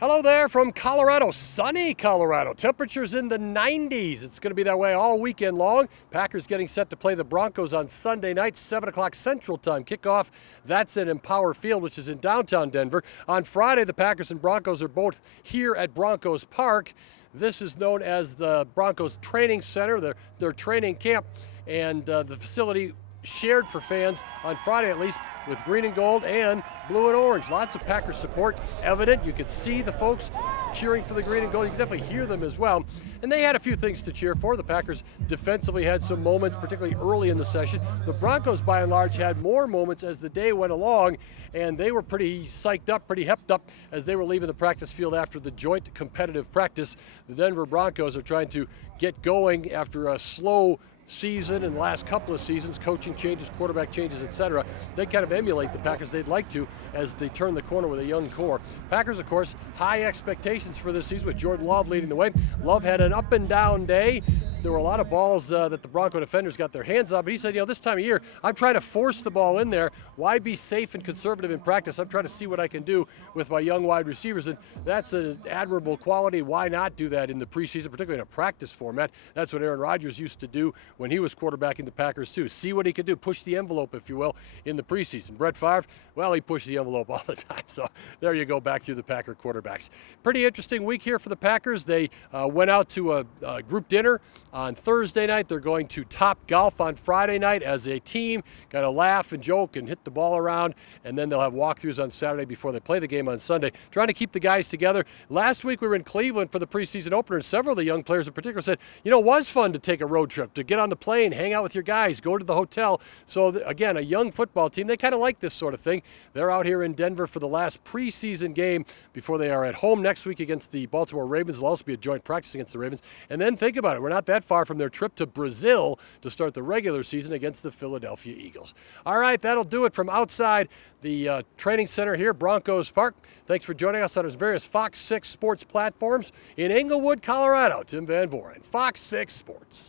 Hello there from Colorado, sunny Colorado. Temperatures in the 90s. It's going to be that way all weekend long. Packers getting set to play the Broncos on Sunday night, 7 o'clock Central Time. Kickoff, that's at Empower Field, which is in downtown Denver. On Friday, the Packers and Broncos are both here at Broncos Park. This is known as the Broncos Training Center, their training camp, and the facility shared for fans on Friday at least with green and gold and blue and orange. Lots of Packers support evident. You could see the folks cheering for the green and gold. You can definitely hear them as well. And they had a few things to cheer for. The Packers defensively had some moments, particularly early in the session. The Broncos, by and large, had more moments as the day went along, and they were pretty psyched up, pretty hepped up as they were leaving the practice field after the joint competitive practice. The Denver Broncos are trying to get going after a slow season and the last couple of seasons, coaching changes, quarterback changes, etc. They kind of emulate the Packers. They'd like to as they turn the corner with a young core. Packers, of course, high expectations for this season with Jordan Love leading the way. Love had an up and down day. There were a lot of balls that the Bronco defenders got their hands on, but he said, this time of year, I'm trying to force the ball in there. Why be safe and conservative in practice? I'm trying to see what I can do with my young wide receivers, and that's an admirable quality. Why not do that in the preseason, particularly in a practice format? That's what Aaron Rodgers used to do when he was quarterbacking the Packers too. See what he could do, push the envelope, if you will, in the preseason. Brett Favre, well, he pushed the envelope all the time. So there you go, back through the Packer quarterbacks. Pretty interesting week here for the Packers. They went out to a group dinner on Thursday night. They're going to Top Golf on Friday night as a team. Got to laugh and joke and hit the ball around, and then they'll have walkthroughs on Saturday before they play the game on Sunday. Trying to keep the guys together. Last week we were in Cleveland for the preseason opener, and several of the young players in particular said, it was fun to take a road trip, to get on the plane, hang out with your guys, go to the hotel. So again, a young football team, they kind of like this sort of thing. They're out here in Denver for the last preseason game before they are at home next week against the Baltimore Ravens. There'll also be a joint practice against the Ravens. And then think about it, we're not that far from their trip to Brazil to start the regular season against the Philadelphia Eagles. All right, that'll do it from outside the training center here, Broncos Park. Thanks for joining us on our various Fox 6 sports platforms in Englewood, Colorado. Tim Van Voren, Fox 6 Sports.